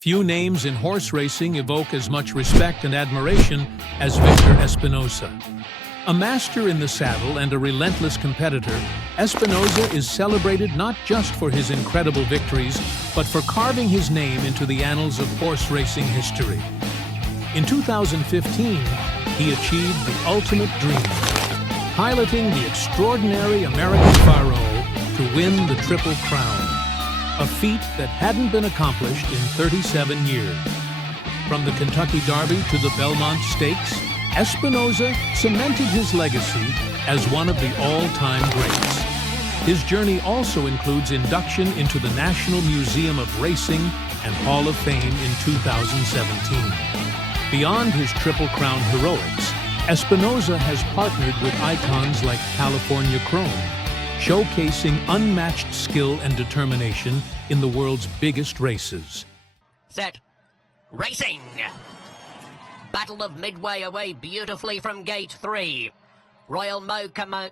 Few names in horse racing evoke as much respect and admiration as Victor Espinoza. A master in the saddle and a relentless competitor, Espinoza is celebrated not just for his incredible victories, but for carving his name into the annals of horse racing history. In 2015, he achieved the ultimate dream, piloting the extraordinary American Pharoah to win the Triple Crown, a feat that hadn't been accomplished in 37 years. From the Kentucky Derby to the Belmont Stakes, Espinoza cemented his legacy as one of the all-time greats. His journey also includes induction into the National Museum of Racing and Hall of Fame in 2017. Beyond his Triple Crown heroics, Espinoza has partnered with icons like California Chrome, showcasing unmatched skill and determination in the world's biggest races. Set. Racing! Battle of Midway away beautifully from gate 3. Royal Mo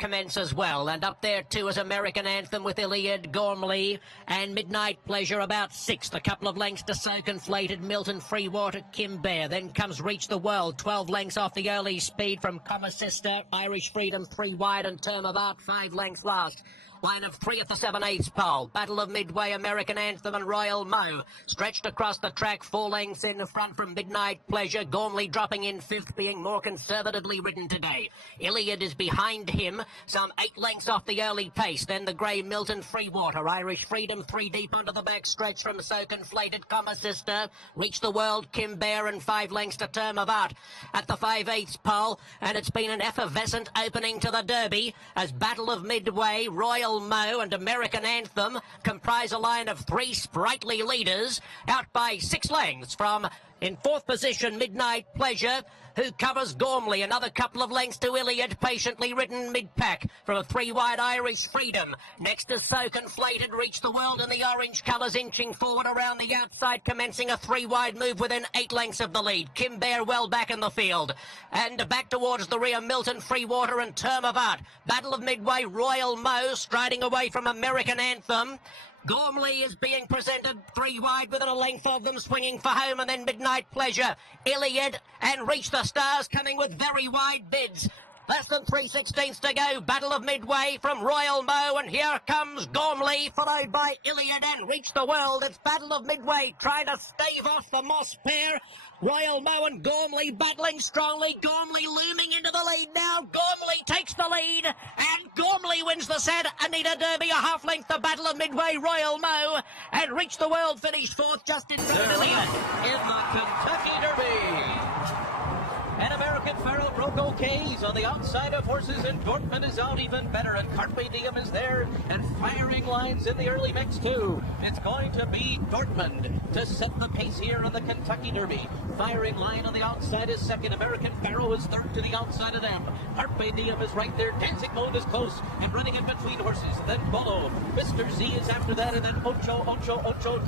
commences well, and up there too is American Anthem with Iliad, Gormley, and Midnight Pleasure about 6th. A couple of lengths to Soak Inflated, Milton Freewater, Kim Bear. Then comes Reach the World, 12 lengths off the early speed from Comma Sister, Irish Freedom 3 wide, and Term of Art 5 lengths last. Line of 3 at the 7/8 pole. Battle of Midway, American Anthem and Royal Mo. Stretched across the track, 4 lengths in front from Midnight Pleasure. Gormley dropping in 5th, being more conservatively ridden today. Iliad is behind him, some 8 lengths off the early pace. Then the grey Milton Freewater. Irish Freedom 3 deep onto the back stretch from Soak Inflated, Comma Sister. Reach the World, Kim Bear, and 5 lengths to Term of Art at the 5/8 pole. And it's been an effervescent opening to the Derby as Battle of Midway, Royal Mo and American Anthem comprise a line of 3 sprightly leaders, out by 6 lengths from, in 4th position, Midnight Pleasure, who covers Gormley. Another couple of lengths to Iliad, patiently ridden mid-pack from a 3 wide Irish Freedom. Next is Soak Inflated, Reach the World in the orange colours, inching forward around the outside, commencing a 3 wide move within 8 lengths of the lead. Kim Bear well back in the field. And back towards the rear, Milton Freewater and Term of Art. Battle of Midway, Royal Mo striding away from American Anthem. Gormley is being presented 3 wide within a length of them, swinging for home, and then Midnight Pleasure, Iliad, and Reach the Stars coming with very wide bids. Less than 3/16 to go. Battle of Midway from Royal Mo, and here comes Gormley, followed by Iliad and Reach the World. It's Battle of Midway trying to stave off the Moss pair. Royal Mo and Gormley battling strongly. Gormley looming into the lead now. Gormley takes the lead, and Gormley wins the Santa Anita Derby. A half length, the Battle of Midway, Royal Mo, and Reach the World finished 4th just in front of Iliad. In the Kentucky Derby. And American Pharoah broke okay. He's on the outside of horses, and Dortmund is out even better, and Carpe Diem is there, and Firing Lines in the early mix too. It's going to be Dortmund to set the pace here in the Kentucky Derby. Firing Line on the outside is second. American Pharoah is third to the outside of them. Carpe Diem is right there. Dancing Mode is close and running in between horses. And then Bolo. Mr. Z is after that, and then Ocho,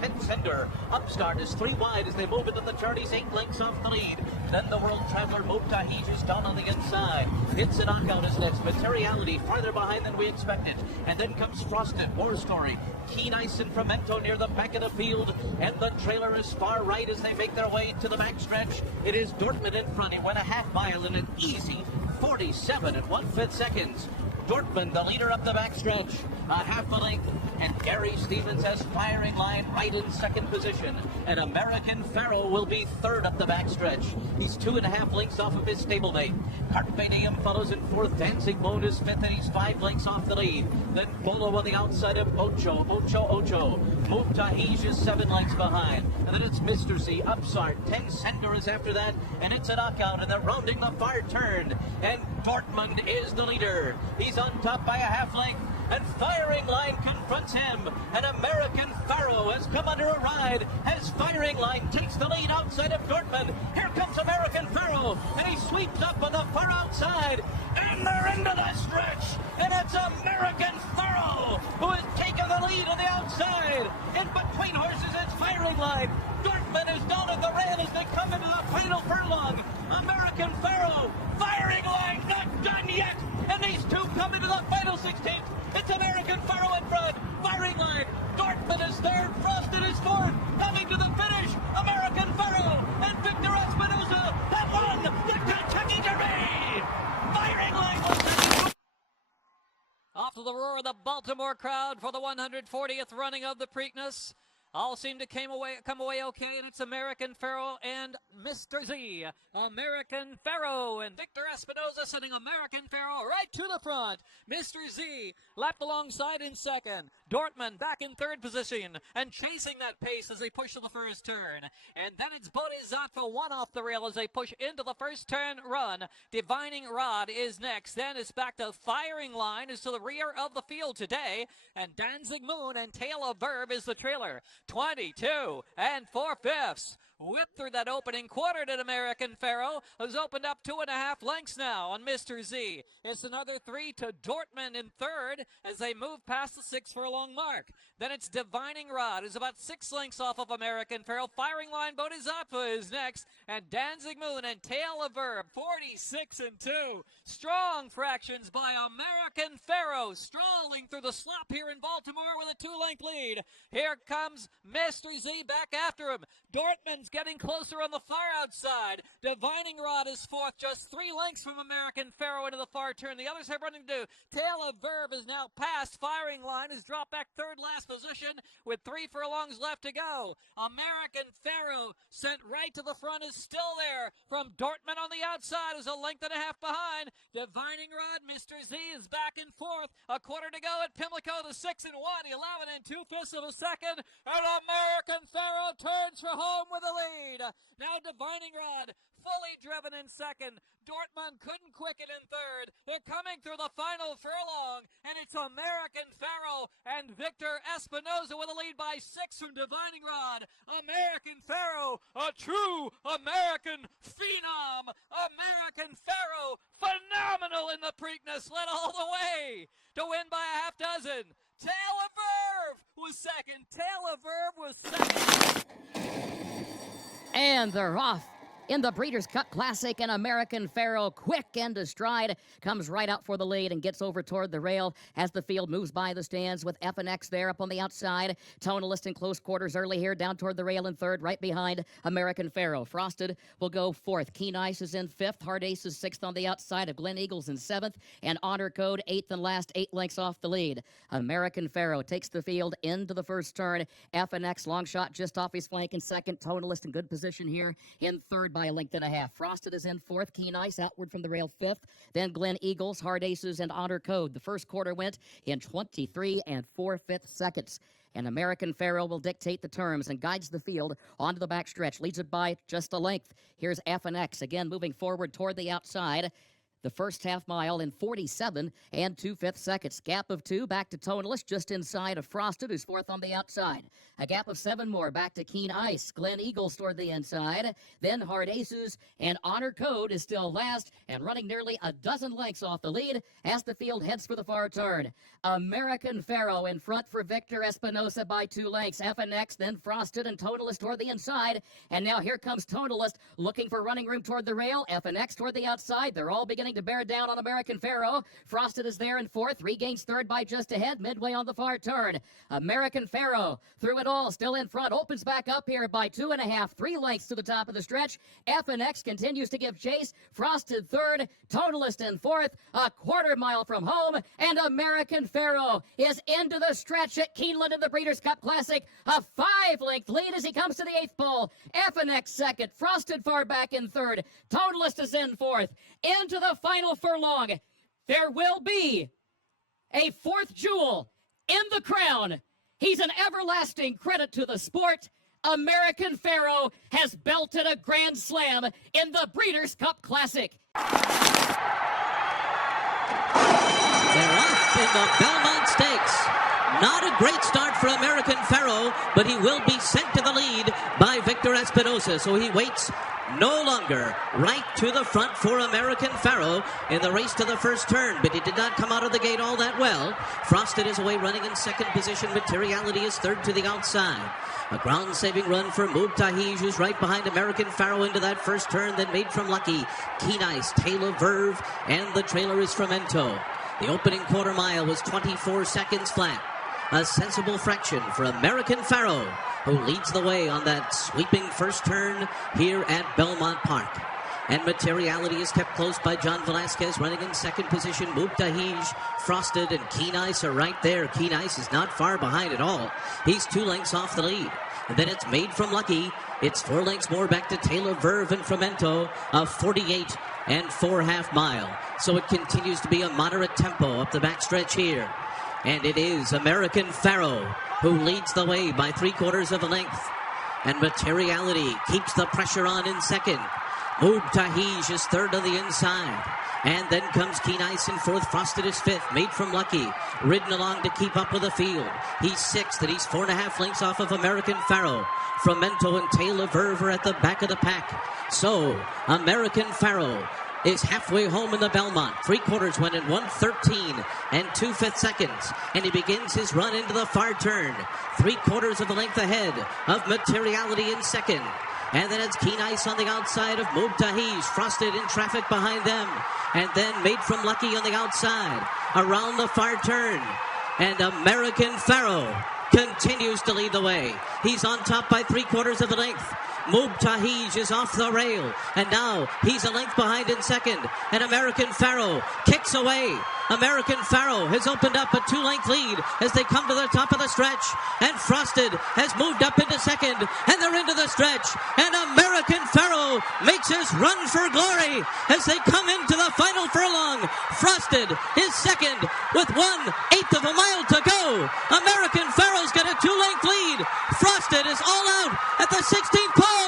Tensender. Upstart is 3 wide as they move into the Charties, 8 lengths off the lead. Then the World Traveler Motahij is down on the inside. It's a knockout is next. Materiality farther behind than we expected. And then comes Frosted, War Story. Keen Ice and Fermento near the back of the field. And the trailer is far right as they make their way to the backstretch. It is Dortmund in front. He went a half mile in an easy 47 and 1/5 seconds. Dortmund, the leader up the backstretch, a half a length, and Gary Stevens has Firing Line right in second position, and American Pharoah will be third up the backstretch. He's 2.5 lengths off of his stablemate. Carpe Diem follows in 4th, Dancing Mode is 5th, and he's 5 lengths off the lead. Then Bolo on the outside of Ocho. Motahij is 7 lengths behind, and then it's Mr. Z, Upstart, Tensender is after that, and it's a knockout, and they're rounding the far turn, and Dortmund is the leader. He's on top by a half length, and Firing Line confronts him, and American Pharoah has come under a ride as Firing Line takes the lead outside of Dortmund. Here comes American Pharoah, and he sweeps up on the far outside, and they're into the stretch, and it's American Pharoah who has taken the lead on the outside. In between horses, it's Firing Line. Dortmund is down at the rail as they come into the final furlong. American Pharoah, Firing Line, not done yet, and these two come into the final 16th. It's American Pharoah in front, Firing Line. Dortmund is third, Frosted is fourth, coming to the finish. Baltimore crowd for the 140th running of the Preakness. All seem to come away okay, and it's American Pharoah and Mr. Z. American Pharoah and Victor Espinoza sending American Pharoah right to the front. Mr. Z lapped alongside in second. Dortmund back in third position and chasing that pace as they push to the first turn. And then it's Bodhisattva one off the rail as they push into the first turn run. Divining Rod is next. Then it's back to Firing Line is to the rear of the field today. And Danzig Moon and Tail of Verb is the trailer. 22 and 4/5. Whip through that opening quarter to American Pharoah, who's opened up 2.5 lengths now on Mr. Z. It's another 3 to Dortmund in third as they move past the 6 furlong mark. Then it's Divining Rod, who's about 6 lengths off of American Pharoah. Firing Line Bodhisattva is next, and Danzig Moon and Tail of Verb, 46 and 2. Strong fractions by American Pharoah, strolling through the slop here in Baltimore with a 2-length lead. Here comes Mr. Z back after him. Dortmund's getting closer on the far outside. Divining Rod is fourth, just 3 lengths from American Pharoah into the far turn. The others have running to do. Tail of Verb is now past. Firing Line has dropped back third last position with 3 furlongs left to go. American Pharoah sent right to the front is still there from Dortmund on the outside is a length and a half behind. Divining Rod, Mr. Z is back in fourth. A quarter to go at Pimlico, the 6 and 1, 11 and 2/5 of a second. And American Pharoah turns for home with a lead. Now Divining Rod fully driven in second. Dortmund couldn't quicken in third. They're coming through the final furlong, and it's American Pharoah and Victor Espinoza with a lead by 6 from Divining Rod. American Pharoah, a true American phenom. American Pharoah, phenomenal in the Preakness, led all the way to win by a half dozen. Tail of Verve was second. Tail of Verve was second. And they're off in the Breeders' Cup Classic, and American Pharoah, quick and to stride, comes right out for the lead and gets over toward the rail as the field moves by the stands with F&X there up on the outside. Tonalist in close quarters early here, down toward the rail in third, right behind American Pharoah. Frosted will go fourth. Keen Ice is in fifth. Hard Ace is sixth on the outside of Glen Eagles in seventh, and Honor Code eighth and last, 8 lengths off the lead. American Pharoah takes the field into the first turn. F&X long shot just off his flank in second. Tonalist in good position here in third by a length and a half. Frosted is in fourth. Keen Ice outward from the rail fifth. Then Glen Eagles, Hard Aces, and Honor Code. The first quarter went in 23 and 4/5 seconds. And American Pharoah will dictate the terms and guides the field onto the backstretch. Leads it by just a length. Here's F&X again moving forward toward the outside. The first half mile in 47 and 2/5 seconds. Gap of 2 back to Tonalist just inside of Frosted, who's fourth on the outside. A gap of 7 more back to Keen Ice. Glen Eagles toward the inside. Then Hard Aces and Honor Code is still last and running nearly a dozen lengths off the lead as the field heads for the far turn. American Pharoah in front for Victor Espinoza by 2 lengths. F&X, then Frosted and Tonalist toward the inside. And now here comes Tonalist looking for running room toward the rail. F&X toward the outside. They're all beginning to bear down on American Pharoah. Frosted is there in fourth, regains third by just ahead, midway on the far turn. American Pharoah through it all, still in front, opens back up here by 2.5, 3 lengths to the top of the stretch. F&X continues to give chase. Frosted third, Tonalist in fourth, a quarter mile from home, and American Pharoah is into the stretch at Keeneland in the Breeders' Cup Classic. A 5-length lead as he comes to the 8th pole. F&X second, Frosted far back in third, Tonalist is in fourth. Into the final furlong, there will be a 4th jewel in the crown. He's an everlasting credit to the sport. American Pharoah has belted a grand slam in the Breeders' Cup Classic. They're off in the Belmont Stakes. Not a great start for American Pharoah, but he will be sent to the lead by Victor Espinoza, so he waits no longer. Right to the front for American Pharoah in the race to the first turn, but he did not come out of the gate all that well. Frosted is away running in second position. Materiality is third to the outside. A ground-saving run for Mubtahij, who's right behind American Pharoah into that first turn, then made from Lucky. Keen Ice, Tail of Verve, and the trailer is from Ento. The opening quarter mile was 24 seconds flat. A sensible fraction for American Pharoah, who leads the way on that sweeping first turn here at Belmont Park. And Materiality is kept close by John Velasquez, running in second position. Mubtahij, Frosted, and Keen Ice are right there. Keen Ice is not far behind at all. He's 2 lengths off the lead. And then it's Made from Lucky. It's 4 lengths more back to Taylor Verve and Frumento, a 48 and 4.5 mile. So it continues to be a moderate tempo up the backstretch here. And it is American Pharoah who leads the way by 3/4 of a length. And Materiality keeps the pressure on in second. Mubtahij is third on the inside. And then comes Keen Ice in fourth. Frosted is fifth. Made from Lucky, ridden along to keep up with the field. He's sixth, and he's 4.5 lengths off of American Pharoah. Frumento and Taylor Verve are at the back of the pack. So, American Pharoah is halfway home in the Belmont. 3/4 went in 1:13 and 2/5 seconds. And he begins his run into the far turn. 3/4 of a length ahead of Materiality in second. And then it's Keen Ice on the outside of Mubtahij. Frosted in traffic behind them. And then Made from Lucky on the outside. Around the far turn. And American Pharoah continues to lead the way. He's on top by 3/4 of a length. Mubtahij is off the rail. And now he's a length behind in second. And American Pharoah kicks away. American Pharoah has opened up a 2-length lead as they come to the top of the stretch. And Frosted has moved up into second. And they're into the stretch. And American Pharoah makes his run for glory as they come into the final furlong. Frosted is second with 1/8 of a mile to go. American Pharoah's got a 2-length lead. Frosted is all out at the 16th pole.